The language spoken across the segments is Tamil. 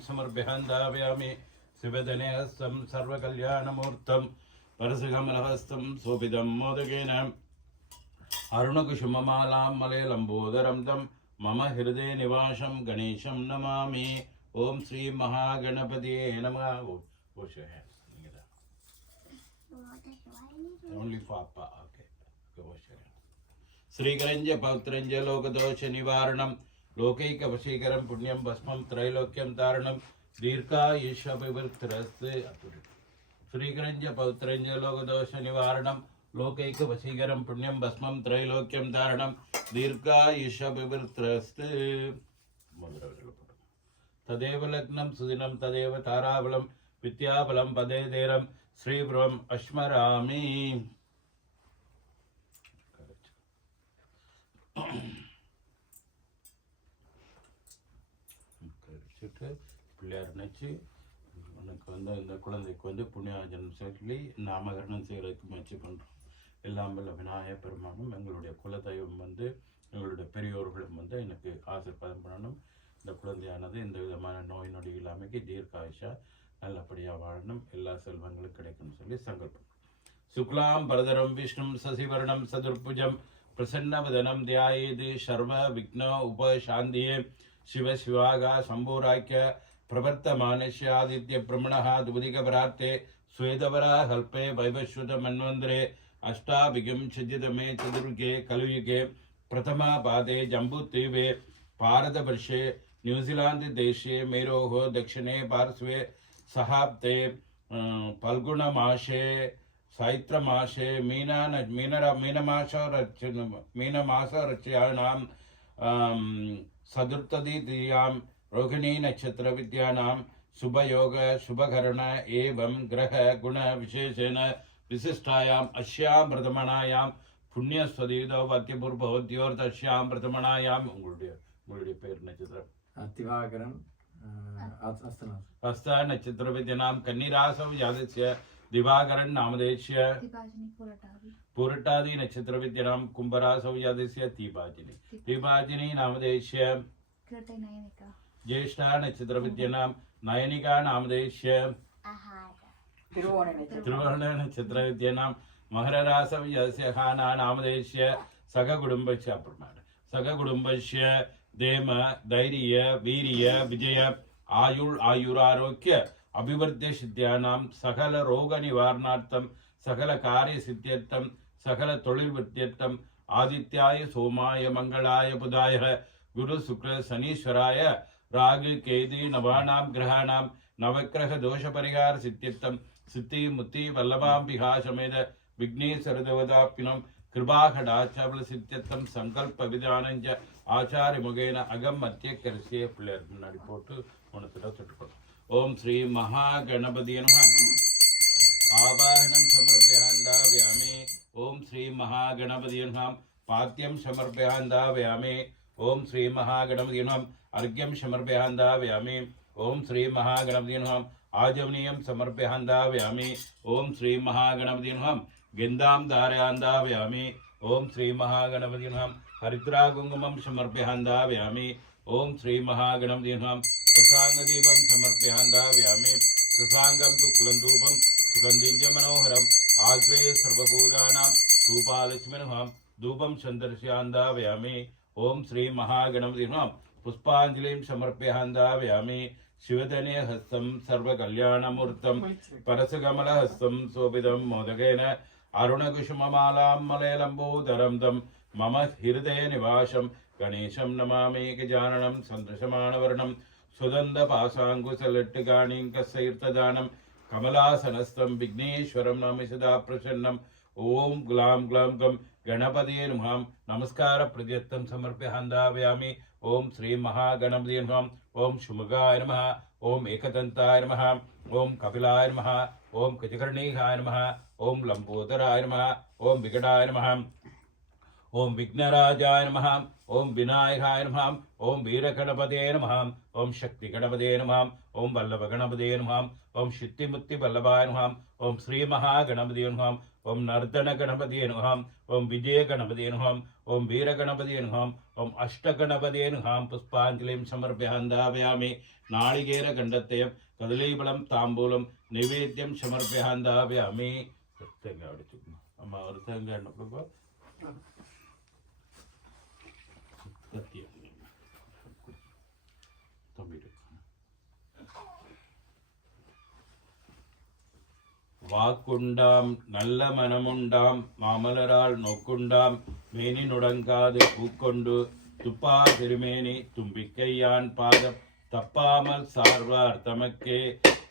समर्पयामि शिवधनेहस्तं सर्वकल्याणमूर्तं परशुकमलहस्तं शोभितं मोदकेन अरुणकुसुममालां मलयलम्बोदरं तं मम हृदये निवासं गणेशं नमामि. ओम श्री महागणपतिये नमः. Wash your hands. Only for Appa. Okay. Wash your hands. श्रीकरंज पौत्रंज लोकदोष निवारणं लोकैक वशीकरं पुण्यं भस्मं त्रैलोक्यं तारणं दीर्घायुष्यभिवृद्धिरस्ते. श्रीकरंज पौत्रंज लोकदोष निवारणं लोकैक वशीकरं पुण्यं भस्मं त्रैलोक्यं तारणं दीर्घायुष्यभिवृद्धिरस्ते. तदेव लग्नं सुदिनं तदेव ताराबलं विद्याबलं पदे देरं श्रीपुरम् अश्मरामि. பிள்ளையார் நினச்சி உனக்கு இந்த குழந்தைக்கு புண்ணியாஜனம் சொல்லி நாமகரணம் செய்கிறதுக்கு முயற்சி பண்ணுறோம். எல்லாம் வல்ல விநாயகப் பெருமானும் எங்களுடைய குலதெய்வம் எங்களுடைய பெரியோர்களும் எனக்கு ஆசீர்வாதம் பண்ணணும். இந்த குழந்தையானது இந்த விதமான நோய் நொடி இல்லாமைக்கு தீர்க்காயுஷா நல்லபடியாக வாழணும், எல்லா செல்வங்களும் கிடைக்கும்னு சொல்லி சங்கல்பம். சுக்லாம் பரதரம் விஷ்ணும் சசிவர்ணம் சதுர்புஜம் பிரசன்னவதனம் தியாயேது சர்வ விக்ன உபசாந்தியே शिव शिवागा शंभुराख्य प्रवर्तमानस्यादित्य प्रमणः दुबुधिकपरार्थे स्वेदवरा कल्पे वैवस्वत मन्वन्तरे अष्टाभिगंशतितमे चतुर्युगे कलियुगे प्रथमापादे जम्बूद्वीपे भारतवर्षे न्यूजीलैंड देशे मेरोः दक्षिणे पार्श्वे सहाब्दे फल्गुणमासे चैत्रमासे मीनमासरच्याणां चतुर्थीयां रोहिणी नक्षत्र विद्यानां शुभयोग शुभकरण एवं ग्रह गुण विशेषेण विशिष्टायां अस्यां प्रथमणायां पुण्यस्वदीदो वत्यपूर्वोद्योर्दस्यां प्रथमणायां उंगलुடைய பேர் நட்சத்திரம் திவாகரன் हस्त नक्षत्र विद्यानां कन्नीरासौ जातस्य दिवाकरन् नामधेयस्य पूरटादि नक्षत्र विद्यानां कुंभरासौ जातस्य दीपाजिनी नामधेयस्य ज्येष्ठा नक्षत्र विद्यानां नयनिका नामधेयस्य तिरुवोण नक्षत्र विद्यानां महररासौ जातस्य हाना नामधेयस्य सगकुटुम्बस्य देम धैर्य वीर्य विजय आयुर् आयुरारोग्य अभिवृद्धि सिद्ध्यानां सकल रोग निवारणार्थं सकल कार्य सिद्ध्यर्थं सकल तोळिल वृद्ध्यर्थं आदित्याय सोमाय मंगलाय बुधाय गुरु शुक्र शनीश्वराय राहु केतु नवानां ग्रहाणां नवग्रह दोष परिहार सिद्ध्यर्थं सिद्धि मुक्ति वल्लभाम्बिका समेत विघ्नेश्वर देवतापिनं कृपाकटाक्षबल सिद्ध्यर्थं संकल्प विधानञ्च आचार्य मुखेन अगम मध्य करिसे पिள்ளையார் முன்னாடி போட்டு மனசுல தொட்டுக்கணும். ओम श्री महागणपतिये नमः. आवाहनं समर्पयामि. ओम श्री महागणपतिये नमः. पाद्यं समर्पयामि. ओम श्री महागणपतिये नमः. अर्घ्यं समर्पयामि. ओम श्री महागणपतिये नमः. आजवनीयं समर्पयामि. ओम श्री महागणपतिये नमः. गेन्दां धारयामि. ओम श्री महागणपतिये नमः. हरिद्रा कुंकुमं समर्पयामि. ओम श्री महागणपतिये नमः. प्रसाददीपं समर्पयामि. प्रसादं शुक्लं धूपं सुगन्धिं मनोहरम् आग्रे सर्वभूतानां धूपालक्ष्मिनः धूपं सन्दर्शयामि. ओम श्री महागणपतिये नमः. पुष्पाञ्जलिं समर्पयामि. शिवधने हस्तं सर्वकल्याणमूर्तं परशुकमलहस्तं शोभितं मोदकेन अरुणकुसुममालां मलयलम्बोदरं तं मम हृदये निवासं गणेशं नमामि. गजाननं सन्दृशमानवर्णं सुदन्तपाशाङ्कुशलट्टिकाणीङ्कसैर्तदानं कमलासनस्थं विघ्नेश्वरं नमामि सदा प्रसन्नं. ओम ग्लां ग्लां गं गणपतिये नमः. नमस्कार प्रत्यर्थं समर्पयामि. ओम श्री महागणपतिये नमः. ओम शुमुगाय नमः. ओम एकदन्ताय नमः. ओम कपिलाय नमः. ओम गजकर्णीकाय नमः. ओम लंबोदराय नमः. ओम विकटाय नमः. ओम विघ्नराजाय नमः. ओम विनायकाय नमः. ओम वीरगणपतये नमः. ஓம் சக்தி கணபதே நமஹ ஓம் வல்லப கணபதே நமஹ ஓம் சித்திமுத்தி வல்லபாய நமஹ ஓம் ஸ்ரீ மகா கணபதே நமஹ ஓம் நர்தன கணபதே நமஹ ஓம் விஜய கணபதே நமஹ ஓம் வீர கணபதே நமஹ ஓம் அஷ்ட கணபதே நமஹ புஷ்பாஞ்சலிம் சமர்ப்பயாமி நாளிகேர கண்டத்தையும் கதலீபலம் தாம்பூலம் நைவேத்தியம் சமர்ப்பயாமி தேங்காய் அடிச்சுக்கணும் அம்மா ஒரு தேங்காய் எண்ணெய் கொடுப்போம் வாக்குண்டாம் நல்ல மனமுண்டாம் மாமலரால் நோக்குண்டாம் மேனி நுடங்காது பூக்கொண்டு துப்பா திருமேனி தும்பிக்கையான் பாதம் தப்பாமல் சார்வார் தமக்கே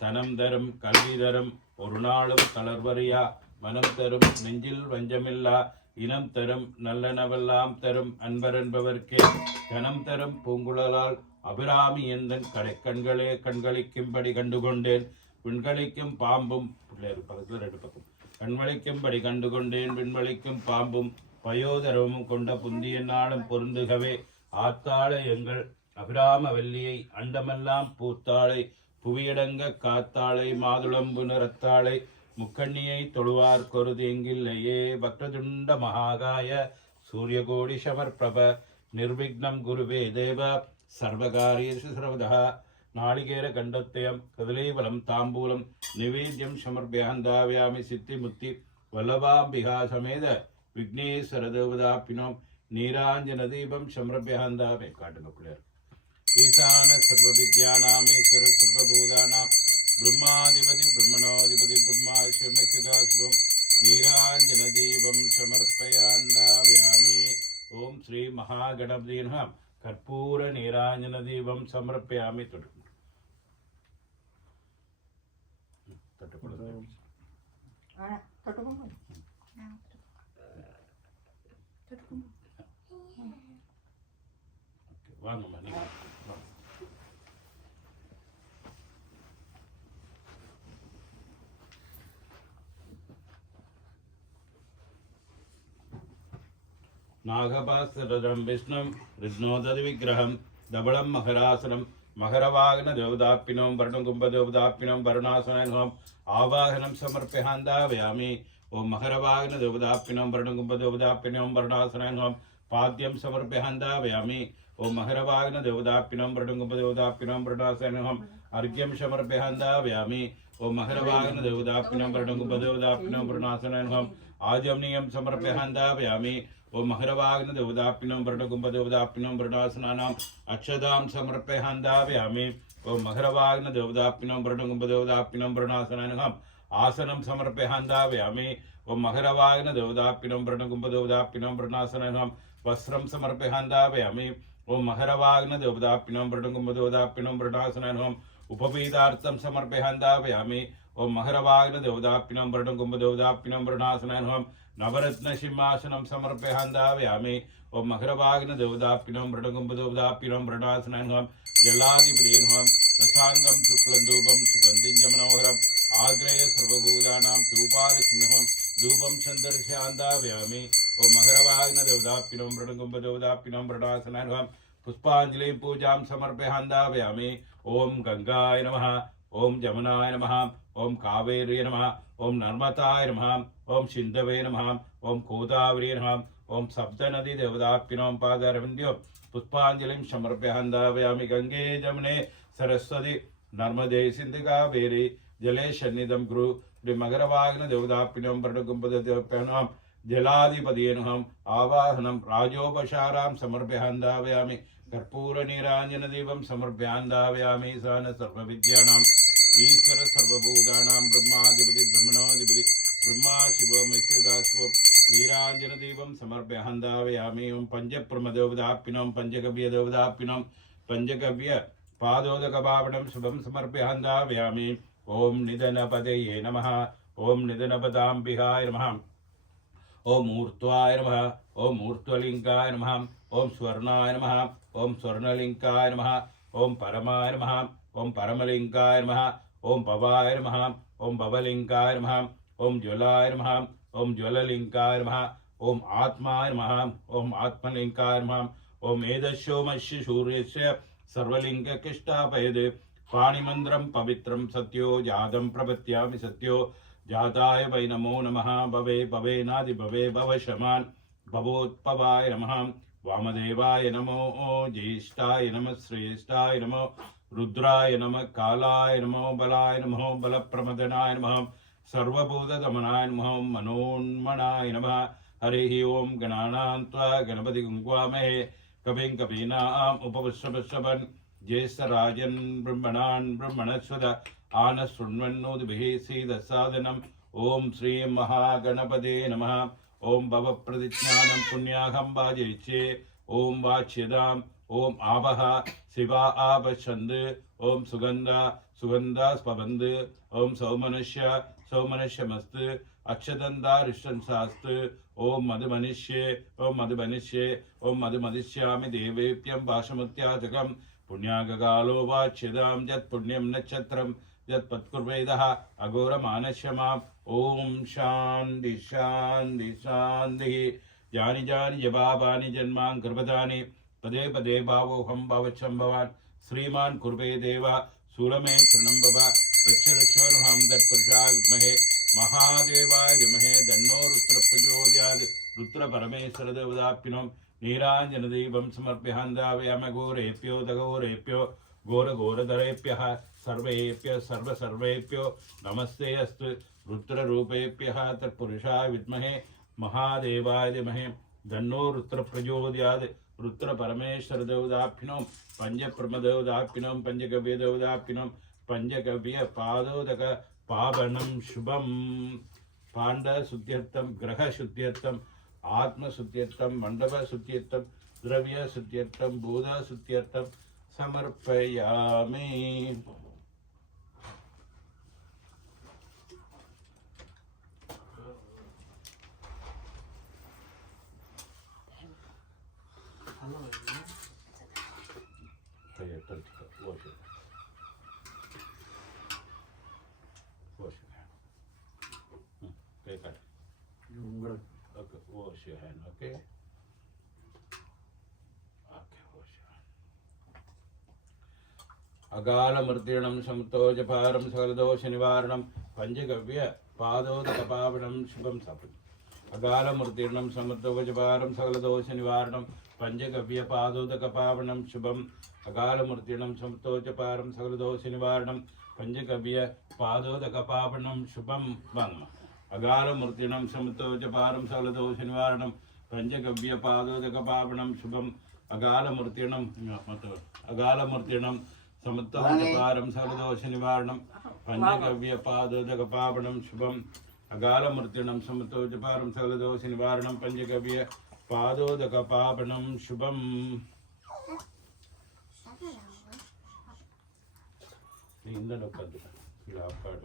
தனம் தரும் கல்வி தரும் ஒரு நாளும் தளர்வறியா மனம் தரும் நெஞ்சில் வஞ்சமில்லா இனம் தரும் நல்லனவெல்லாம் தரும் அன்பர் என்பவர்க்கே கனம் தரும் பூங்குழலால் அபிராமி எந்தன் கடைக்கண்களே கண்களிக்கும்படி கண்டுகொண்டேன் விண்களிக்கும் பாம்பும் பிள்ளையர் பக்கத்தில் 2 பக்கம் கண்வழிக்கும்படி கண்டுகொண்டேன் விண்வழிக்கும் பாம்பும் பயோதரமும் கொண்ட புந்திய நாளும் பொருந்துகவே ஆத்தாளை எங்கள் அபிராம வெள்ளியை அண்டமெல்லாம் பூத்தாளை புவியடங்க காத்தாளை மாதுளம்பு நிறத்தாளை முக்கண்ணியை தொழுவார் கொருதேங்கில்லையே பக்ரதுண்ட மகாகாய சூரியகோடி சமர்ப்பிரப நிர்விக்னம் குருவே தேவ சர்வகாரியேஷு சர்வதா நாளிகேர கண்டத்தயம் கதலீபலம் தாம்பூலம் நிவேத்தியம் சமர்ப்பயாமி சித்தி முத்தி வல்லபாம்பிகா சமேத விக்னேஸ்வர தேவதாப்பினோம் நீராஞ்சன தீபம் சமர்ப்பயாமி காட்டுங்க பிள்ளையார் ஈசான சர்வ வித்யானாமேஸ்வர சர்வபூதானாம் பிரம்மாதிபதி பிரம்மணோதிபதி பிரம்மாசிவம் நீராஞ்சன தீபம் சமர்ப்பயாமி ஓம் ஸ்ரீ மகாகணபதி நமः கற்பூர நீராஞ்சன தீபம் சமர்ப்பயாமி வாங்கம்மா நீங்க நாகபாசரம் விஷ்ணம் ரிக்னோததி விக்கிரகம் தபளம் மகராசனம் மகரவாகன தேவதாப்பினோம் வருணகும்ப தேவதாப்பினோம் வருணாசனம் ஆவாகனம் சமர்ப்பயாமி ஓம் மகரவாகன தேவதாப்பினோம் வருணகும்ப தேவதாப்பினோம் வருணாசனம் பாத்தியம் சமர்ப்பயாமி ஓம் மகரவாகன தேவதாப்பினோம் வருணகும்ப தேவதாப்பினோம் வருணாசனம் அர்க்யம் சமர்ப்பயாமி ஓம் மகரவாகன தேவதாப்பினோம் வருணகும்ப தேவதாப்பினோம் வருணாசனம் ஆஜம்னியம் சமர்ப்பயாமி ஓம் மகரவாகன தேவதாப்பினோம் வருணகும்ப தேவதாப்பினோம் வருணாசனானாம் அக்ஷதாம் சமர்ப்பயாமி ஓம் மகரவாகன தேவதாப்பினோம் வருணகும்ப தேவதாப்பினோம் வருணாசனானாம் ஆசனம் சமர்ப்பயாமி ஓம் மகரவாகன தேவதாப்பினோம் வருணகும்ப தேவதாப்பினோம் வருணாசனானாம் வஸ்திரம் சமர்ப்பயாமி ஓம் மகரவாகன தேவதாப்பினோம் வருணகும்ப தேவதாப்பினோம் வருணாசனானாம் உபபீதார்த்தம் சமர்ப்பயாமி ஓம் மகரவாகன தேவதாப்பினோம் வருணகும்ப தேவதாப்பினோம் வருணாசனானாம் நவரத்ன சிம்மாசனம் சமர்ப்பயாமி ஓம் மகரவாகன தேவதாப்பினோம் வருணகும்ப தேவதாப்பினோம் வருணாசனானாம் ஜலாதிபதே நமः தசாங்கம் சுக்லந்தூபம் சுகந்திஞ்ச மனோகரம் ஆக்ரேய சர்வபூதானாம் தூபாலசிம்னகம் தூபம் சந்தர்ஷயாமி ஓம் மகரவாகன தேவதாப்பினோம் வருணகும்ப தேவதாப்பினோம் வருணாசனானாம் புஷ்பாஞ்சலிம் பூஜாம் சமர்ப்பயாமி ஓம் கங்காய நமः ஓம் ஜமுனாய நமः ஓம் காவேரிய நமः ஓம் நர்மதாய நமः ஓம் சிந்தவே நமः ஓம் கோதாவரிய நமः ஓம் சப்தநதி தேவதாப்பினோம் பாதரவிந்தியோ புஷ்பாஞ்சலிம் சமர்ப்பயாமி கங்கே ஜமுனே சரஸ்வதி நர்மதே சிந்து காவேரி ஜலே சந்நிதம் குரு ஸ்ரீ மகரவாகன தேவதாப்பினோம் வருணகும்ப தேவதாப்பினோம் ஜலாதிபதியே நமः ஆவாகனம் ராஜோபசாராம் சமர்ப்பயாமி கற்பூர நீராஞ்சன தீபம் சமர்ப்பயாமி ஈசான சர்வ வித்யானாம் ஈஸ்வர சர்வபூதானாம் பிரம்மாதிபதி பிரம்மணோதிபதி பிரம்மா சிவமிஸ்யதாஸ்வம் நீராஞ்சன தீபம் சமர்ப்பயாமி ஓம் பஞ்சபிரம தேவதாப்பினோம் பஞ்சகவ்ய தேவதாப்பினோம் பஞ்சகவ்ய பாதோதகபாவனம் சுபம் சமர்ப்பயாமி ஓம் நிதனபதயே நமः ஓம் நிதனபதாம்பிகாய நமः ஓம் ஊர்த்வாய நமः ஓம் ஊர்த்வலிங்காய நமः ஓம் ஸ்வர்ணாய நமः ஓம் ஸ்வர்ணலிங்காய நமः ஓம் பரமாய நமः ஓம் பரமலிங்காய நமः ஓம் பவாய நமः ஓம் பவலிங்காய நமः ஓம் ஜ்வலாய நமः ஓம் ஜ்வலலிங்காய நமः ஓம் ஆத்மாய நமः ஓம் ஆத்மலிங்காய நமः ஓம் ஏதசோமஸ்ய சூரியஸ்ய सर्वलिङ्गकिष्टापयद् पाणिमन्त्रं पवित्रं सत्यो जातं प्रपत्यामि सत्यो जाताय वै नमो नमः भवे भवेनादिभवे भवशमान् भवोत्पवाय नमः वामदेवाय नमो ज्येष्ठाय नमः श्रेष्ठाय नमो रुद्राय नमः कालाय नमो बलाय नमो बलप्रमदनाय नमः सर्वभूतदमनाय नमः मनोन्मनाय नमः हरिः ओं गणानां त्वा गणपतिं हवामहे कविं कवीनाम् उपविश्रवश्रवन् ज्येष्ठराजन् ब्रह्मणान् ब्रह्मणस्वत आनशृण्वन्नोदिभिः सीदसादनम् ॐ श्रीं महागणपते नमः ॐ भवप्रतिज्ञानं पुण्याहं वाजयिष्ये ॐ वाच्यताम् ॐ आवः शिवा आवच्छन्द ॐ सुगन्धा सुगन्धास्पवन्द ॐ सौमनस्यमस्तु अक्षदन्तारिष्टंसास्तु ॐ मधुमनिष्ये ॐ मधुमनिष्ये ॐ मधुमदिष्यामि देवेभ्यं वासमुत्याजकं पुण्यागकालो वाच्यतां यत्पुण्यं नक्षत्रं यत्पत्कुर्वेदः अघोरमानश्यमाम् ॐ शान्ति शान्ति शान्तिः जानि जानि जवाबानि जन्मां कृपदानि पदे पदे भावोऽहं भवच्छम्भवान् श्रीमान् कुर्वे देव सूरमे तृणं भव रक्ष रक्षोऽहं तत्पुरुषाय विद्महे महादेवाय धीमहि तन्नो रुद्रः प्रचोदयात् रुद्रपरमेश्वरदेवताभ्यो नीराञ्जनदीपं समर्पयामि घोरेभ्यो दघोरेभ्यो घोरघोरधरेभ्यः सर्वेभ्यः सर्वसर्वेभ्यो नमस्ते अस्तु रुद्ररूपेभ्यः तत्पुरुषाय विद्महे महादेवाय धीमहि तन्नो रुद्रः प्रचोदयात् रुद्रपरमेश्वरदेवताभ्यो पंचब्रह्मदेवताभ्यो पंचगव्यदेवताभ्यो पंचगव्यपादोदक पावनं शुभं पाण्डशुद्ध्यर्थं ग्रहशुद्ध्यर्थं आत्मशुद्ध्यर्थं मण्डपशुद्ध्यर्थं द्रव्यशुद्ध्यर्थं भूतशुद्ध्यर्थं समर्पयामि Okay, wash your hand, okay? Okay, wash your hand. अगालमूर्तिणं समतोजपारं सकलदोषनिवारणं पंचगव्य पादोदकपावनं शुभं स्थापयति अगालमूर्तिणं समतोजपारं सकलदोषनिवारणं पंचगव्य पादोदकपावनं शुभम् अगालमूर्तिणं समतोजपारं सकलदोषनिवारणं पंचगव्य पादोदकपावनं शुभं वाङ्म अगालमूर्तिणं समतोजपारं सकलदोषनिवारणं पंचगव्यपादोदकपावनं शुभम् अगालमूर्तिणं समतोजपारं सकलदोषनिवारणं पंचगव्यपादोदकपावनं शुभम् अगालमूर्तिणं समतोजपारं सकलदोषनिवारणं पंचगव्यपादोदकपावनं शुभम् இந்த நோக்கது இல்ல அப்பாட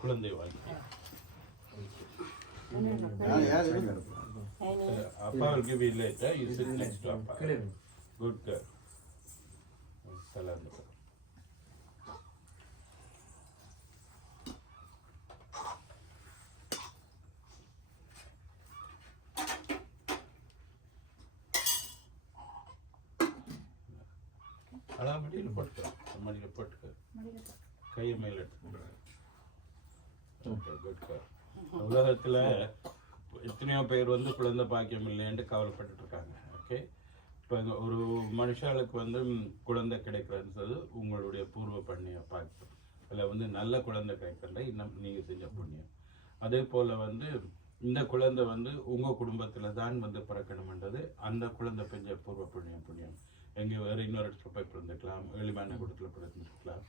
குழந்தை வாழ்க்கை Appa will give you later. You sit next to Appa. Good girl. Salam. அதான் மடியில் போட்டுக்க கையை மேல ஓகே குட் கேர் உலகத்தில் எத்தனையோ பேர் குழந்தை பாக்கியம் இல்லைன்ட்டு கவலைப்பட்டு இருக்காங்க ஓகே இப்போ ஒரு மனுஷாளுக்கு குழந்தை கிடைக்கிறது உங்களுடைய பூர்வ பண்ணிய பாக்கியம் அதில் நல்ல குழந்தை கிடைக்கிறத இன்னும் நீங்கள் செஞ்ச புண்ணியம் அதே போல் இந்த குழந்தை உங்கள் குடும்பத்தில் தான் பிறக்கணும்ன்றது அந்த குழந்தை பெஞ்ச பூர்வ புண்ணியம் எங்கே வேறு இன்னொரு இடத்துல போய் பிறந்துக்கலாம் எளிமையான குடத்தில் பிறந்துக்கலாம்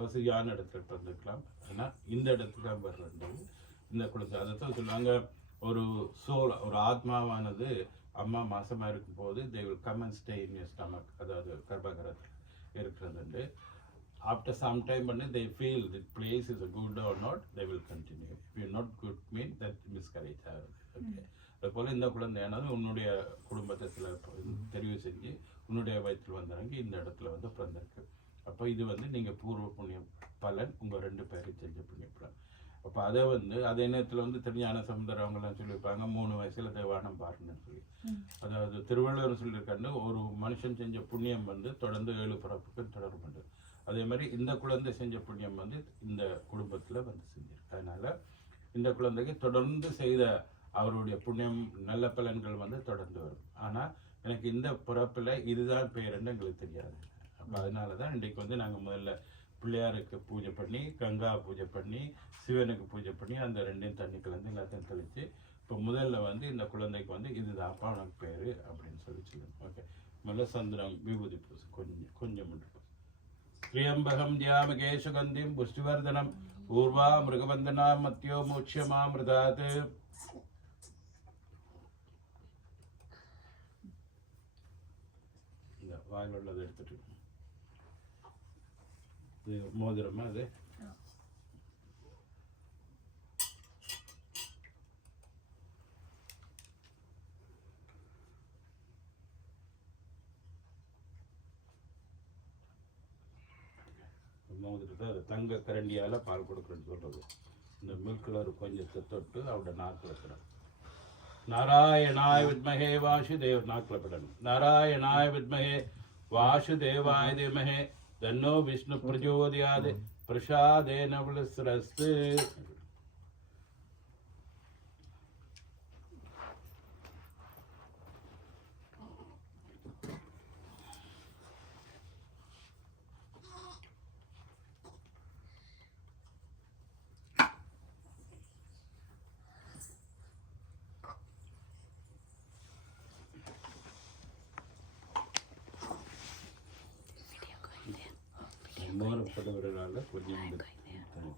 வசதியான இடத்துல பிறந்துக்கலாம் ஆனால் இந்த இடத்துல வர்றது இந்த குழந்தை அதைத்தான் சொல்லுவாங்க ஒரு சோல் ஒரு ஆத்மாவானது அம்மா மாசமாக இருக்கும்போது they will come and stay in your stomach அதாவது கர்ப்பகிரகத்தில் இருக்கிறது after some time they feel that place is a good or not they will continue if you not good mean that miscarriage ஆகுது ஓகே அதுபோல் இந்த குழந்தையானது உன்னுடைய குடும்பத்தில் தெரிவு செஞ்சு உன்னுடைய வயிற்றில் வந்தாங்க இந்த இடத்துல பிறந்திருக்கு அப்போ இது நீங்கள் பூர்வ புண்ணியம் பலன் உங்கள் 2 பேரும் செஞ்ச புண்ணிய பலன் அப்போ அதை வந்து அதே நேரத்தில் வந்து திருஞான சமுந்தரம் அவங்கெல்லாம் சொல்லியிருப்பாங்க 3 வயசுல தேவானம் பாருன்னு சொல்லி. அதாவது திருவள்ளுவர் சொல்லியிருக்காரு ஒரு மனுஷன் செஞ்ச புண்ணியம் வந்து தொடர்ந்து 7 பிறப்புக்கு தொடர்புண்டு. அதே மாதிரி இந்த குழந்தை செஞ்ச புண்ணியம் வந்து இந்த குடும்பத்தில் வந்து செஞ்சிருக்கு. அதனால இந்த குழந்தைக்கு தொடர்ந்து செய்த அவருடைய புண்ணியம் நல்ல பலன்கள் வந்து தொடர்ந்து வரும். ஆனால் எனக்கு இந்த பிறப்பில் இதுதான் பேருன்னு எங்களுக்கு தெரியாது. அப்போ அதனால தான் இன்றைக்கு வந்து நாங்கள் முதல்ல பிள்ளையாருக்கு பூஜை பண்ணி கங்கா பூஜை பண்ணி சிவனுக்கு பூஜை பண்ணி அந்த 2யும் தண்ணி கலந்து எல்லாத்தையும் தெளித்து இப்போ முதல்ல வந்து இந்த குழந்தைக்கு வந்து இதுதான் அப்பா உனக்கு பேர் அப்படின்னு சொல்லுங்க. ஓகே, முதல்ல சந்திரம் விபூதி பூசு கொஞ்சம் மட்டும். त्र्यंबकं ध्यामहे सुगंधिं पुष्टिवर्धनम् ऊर्वा मृगवंदना मत्यो मोक्ष्यमामृतात्. வாயிலுள்ளதை எடுத்துட்டு மோதிரமா அது மோதிரத்தை அது தங்க கரண்டியால் பால் கொடுக்குறேன்னு சொல்கிறது. இந்த மில்க் கலர் கொஞ்சத்தை தொட்டு அவரோட நாக்கில் வைக்கிறேன். நாராயணாய வித்மஹே வாசுதேவ நாக்கில் படணும். நாராயணாய வித்மஹே வாசுதேவாய தீமஹே தன்னோ விஷ்ணு பிரச்சோதயாத் பிரசாதேன விலஸ்ரஸ்து. மோரப்பட்டவர்களால் கொஞ்சம்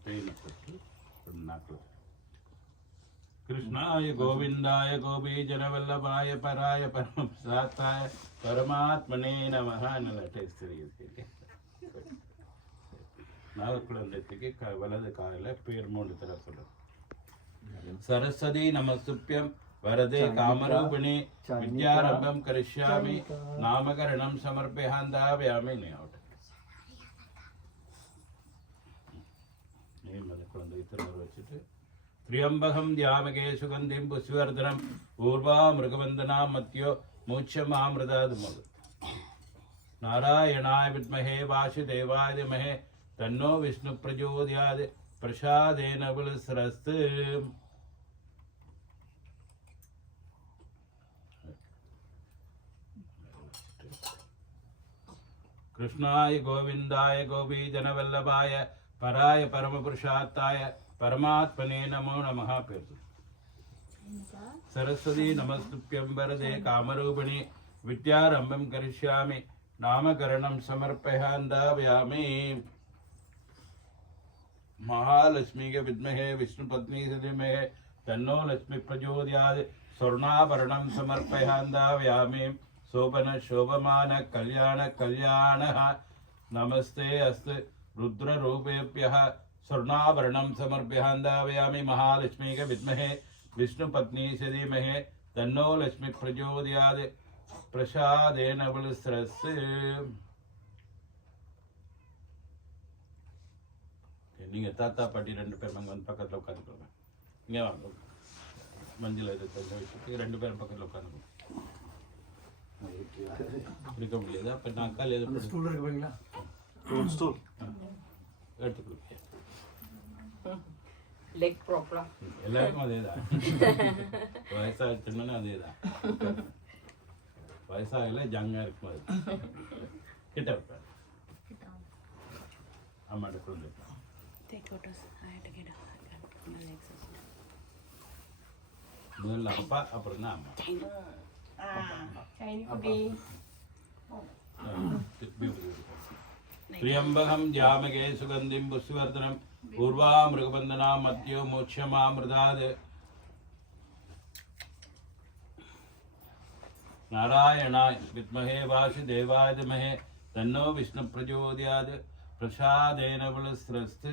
தேயிலை போட்டு நாக்கில். கிருஷ்ணாய கோவிந்தாய கோபீஜனவல்லபாய பராய பரமசாத்தாய பரமாத்மனே நமஹ. நல்ல டேஸ்ட் தெரியுது. நாகக்குழந்தைக்கு வலது காலில் பேர் 3 தடவை சொல்லுங்க. சரஸ்வதி நமஸ்துப்யம் வரதே காமரூபிணி வித்யாரம்பம் கரிஷ்யாமி நாமகரணம் சமர்ப்பயாந்தாவயாமி. குழந்தை திருமணம் வச்சுட்டு திரியம்பகம் தியாமகே சுகந்திம் புஷ்வர்தனம் ஊர்வா மிருகவந்தனா மத்தியோ மூச்சமாமிருதாது மது. நாராயணாய வித்மஹே வாசுதேவாய தீமஹே தன்னோ விஷ்ணு பிரச்சோதயாத் பிரசாதேன விலஸ்ரஸ்து. கிருஷ்ணாய கோவிந்தாய கோபீஜனவல்லபாய பராய பரமபுருஷாத்தாய பரமாத்மனே நமோ நமஹ. பேர் சரஸ்வதி நமஸ்துப்யம் வரதே காமரூபிணி வித்யாரம்பம் கரிஷ்யாமி நாமகரணம் சமர்ப்பயாந்தாவயாமி. மகாலட்சுமிக வித்மஹே விஷ்ணு பத்னி சதிமஹே தன்னோ லட்சுமி பிரச்சோதயாத் ஸ்வர்ணாபரணம் சமர்ப்பயாந்தாவயாமி. சோபன சோபமான கல்யாண கல்யாணः நமஸ்தே அஸ்து रुद्ररूपेभ्यः स्वर्णाभरणं समर्पयामि. महालक्ष्मीके विद्महे विष्णुपत्नी धीमहि तन्नो लक्ष्मी प्रचोदयात् प्रसादेन विलस्रस्तु. நீங்கள் தாத்தா பாட்டி 2 பேர் நாங்கள் வந்து பக்கத்தில் உட்காந்துக்கோங்க. இங்கே வாங்க, மஞ்சள் இது தங்க வச்சுட்டு 2 பேரும் பக்கத்தில் உட்காந்துக்கோங்க. இருக்க முடியாது. அப்போ நான் கால் எது ஸ்டூல் இருக்கு பாருங்களா, ஸ்டூல் எடுத்து கொடுப்பேன். லெக் ப்ராப்பரா எல்லாருக்கும் அதே தான். வயசாகிட்டுன்னா அதே தான். வயசாகல ஜங்காக இருக்கும். அது கிட்ட இருப்பார். அம்மாட்ட குழந்தை முதல்ல அப்பா அப்புறம் தான் அம்மா. त्र्यंबकं ध्यामहे सुगंधिं पुष्टिवर्धनं पूर्वा मृगबंधना मध्यो मोक्षमामृतात्. नारायणाय विद्महे वासुदेवाय धीमहि तन्नो विष्णु प्रचोदयात् प्रसादेन विलस्रस्तु.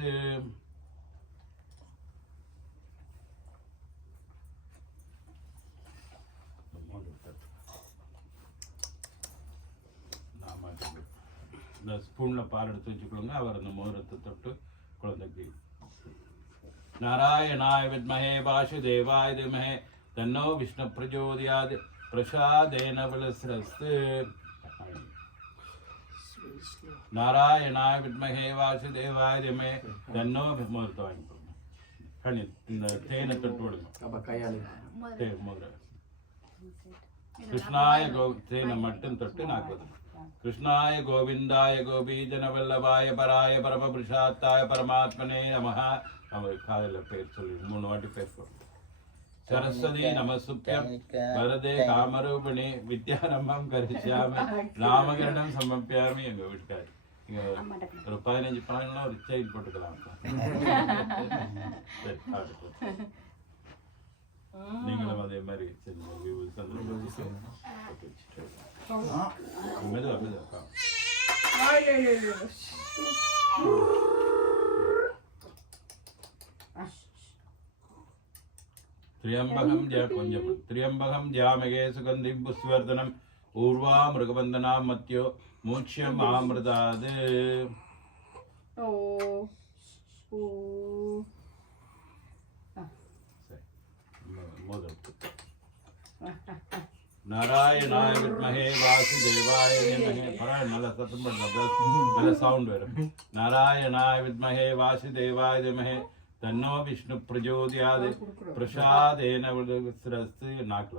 இந்த ஸ்பூனில் பால் எடுத்து வச்சுக்கொள்ளுங்க. அவர் அந்த மோதிரத்தை தொட்டு குழந்தைக்கு नारायणाय विद्महे वासुदेवाय धीमहि तन्नो विष्णु प्रचोदयात् प्रसादेन बलस्रस्ते नारायणाय विद्महे वासुदेवाय धीमहि तन्नो मोदकवाय खणि तेन तट्टोडुंगा அப்ப கையால ते मोदक कृष्णाय तेन मट्टन तट्टु नाकु कृष्णाय गोविंदाय गोपीजनवल्लभाय पराय परमपुरुषार्थाय परमात्मने नमः कादल पेर சொல்லி மூணு வாட்டி பேசுவோம் सरस्वती नमस्तुभ्यं वरदे कामरूपिणे विद्यारम्भं करिष्यामि नामकरणं समर्पयामि எங்க வீட்டுக்கார் ஒரு 15 பணம்னா ஒரு செயின் போட்டுக்கலாம் நீங்களும் அதே மாதிரி மெதுவா மெதுவா त्र्यंबकं जामगे सुगंधिं पुष्पवर्धनम् ऊर्वा मृगबंधनां मत्यो मोक्ष्यम् आमृतात् नारायणाय विद्महे वासुदेवाय धीमहि साउंड नारायणाय विद्महे वासुदेवाय धीमहि तन्नो विष्णु प्रचोदयात् प्रसादेन बलस्रस्ते नाकल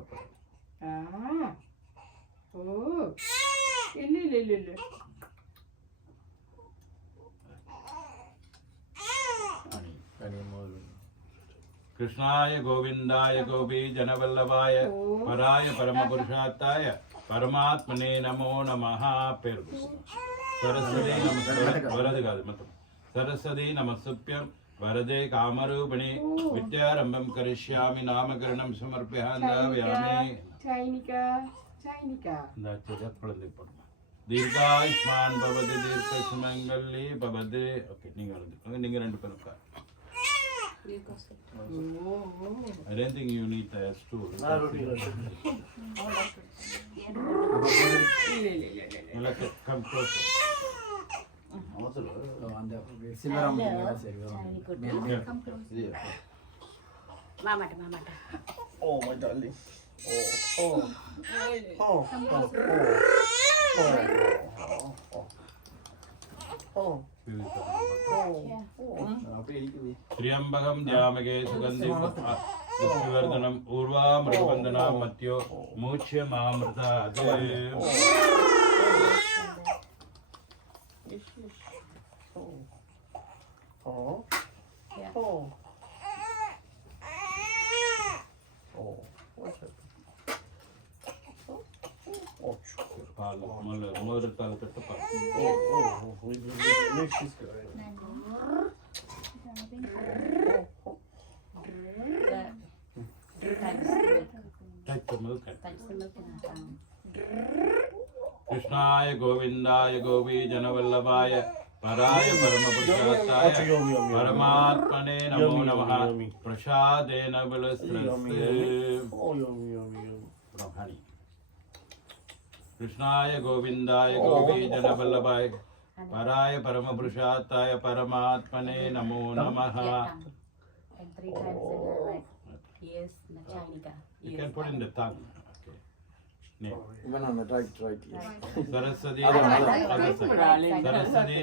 कृष्णाय गोविंदाय गोपी जनवल्लभाय पराय परमपुरुषार्थाय परमात्मने नमो नमः पेर सरस्वती नमः सरस्वती नमस्तुभ्यं वरदे कामरूपिणे विद्यारम्भं करिष्यामि नामकरणं समर्पयामि दीर्घायुष्मान भवति दीर्घसुमंगली भवति ओके நீங்க ரெண்டு பேரும் I don't think you need the S2. Come closer. Mama. Oh my darling. Oh. त्र्यंबकं जामगे सुगंधिं पुष्पवर्धनम् ऊर्वा मृगबंधनां मत्यो मोक्ष्यमामृतात् मोदक ताल कट्ट पाल कृष्णाय गोविंदाय गोपी जनवल्लभाय पराय परमपुरुषार्थाय परमात्मने नमो नमः प्रसादेन बलस्रस्ते कृष्णाय गोविंदाय गोपी जनवल्लभाय पराय परमपुरुषार्थाय परमात्मने नमो नमः. You can put in the tongue. Even on the right here. Saraswati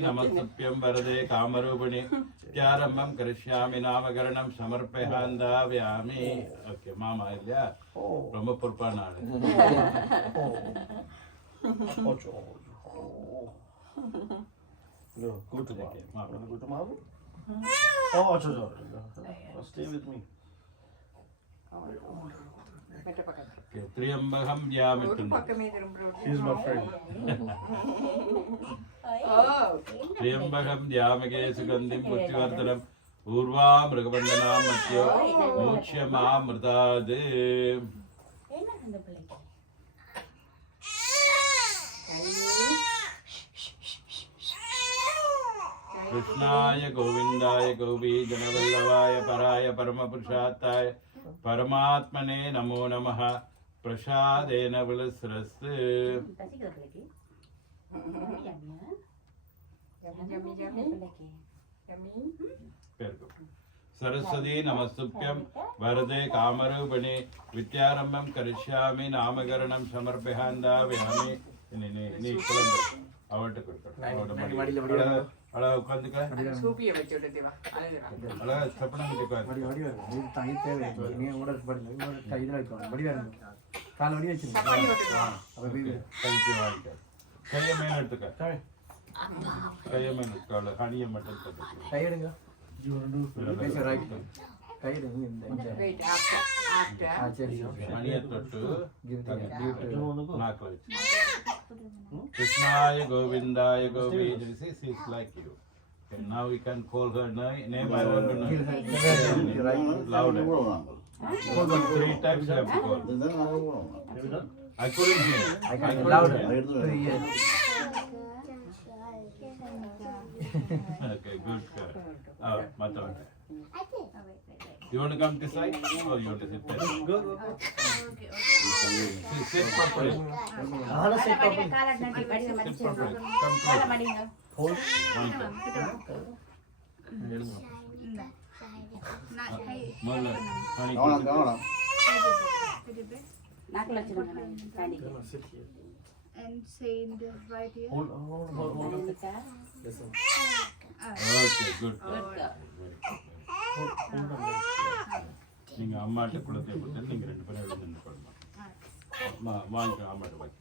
नमस्तुभ्यं वरदे कामरूपिणे विद्यारम्भं करिष्यामि नामकरणं समर्पयामि. ओके मामा இல்லையா ரொம்ப பொறுப்பான ஆளு. Go to Mama. Go to Mama. Oh, stay with me. त्र्यंबकं जामगे She's my friend. त्र्यंबकं जामगे सुगंधिं पुष्पवर्धनम् ऊर्वा मृगबंधनां मत्यो मोक्ष्यमामृतात् कृष्णाय गोविंदाय गोपी जनवल्लभाय पराय परमपुरुषार्थाय परमात्मने नमो नमः प्रसादेन बलस्रस्ते सरस्वती नमस्तुभ्यं वरदे कामरूपिणे विद्यारम्भं करिष्यामि नामकरणं समर्पयामि நீ குழந்தை அவட்ட கொடுக்க அழகா உட்காந்துக்க சூப்பியை வச்சு விட்டுவா அழகா சப்பனம் கட்டிப்பாரு கைக்கு வாங்கிக்க கையை மேல எடுத்துக்க கையை மேல எடுத்துக்க அவ்வளோ ஹனியை மட்டும் தட்டுக்க கையெடுங்க வெயிட் ஆஃப்டர் சரி ஹனியை தொட்டு கிவ் நாக்கில் வச்சு Krishnaya Govindaya Govinda. She's like you. Okay, now we can call her name. I want to know. Louder. 3 times you have to call. I couldn't hear. I can louder. Okay, good. Mata. You want to come this side or you want to sit there? Go. Sit properly. Sit properly. Come close. Hold. Mala, honey. நாக்கில் வச்சுருங்க காணிக்கு Sit here. And say in the right ear. Hold. Okay, good. நீங்க அம்மாட்ட குளத்தை கொடுத்து நீங்க 2 பேரும் எழுந்து நின்று பாருங்க வாங்கிக்கோ அம்மாட்ட வாங்கி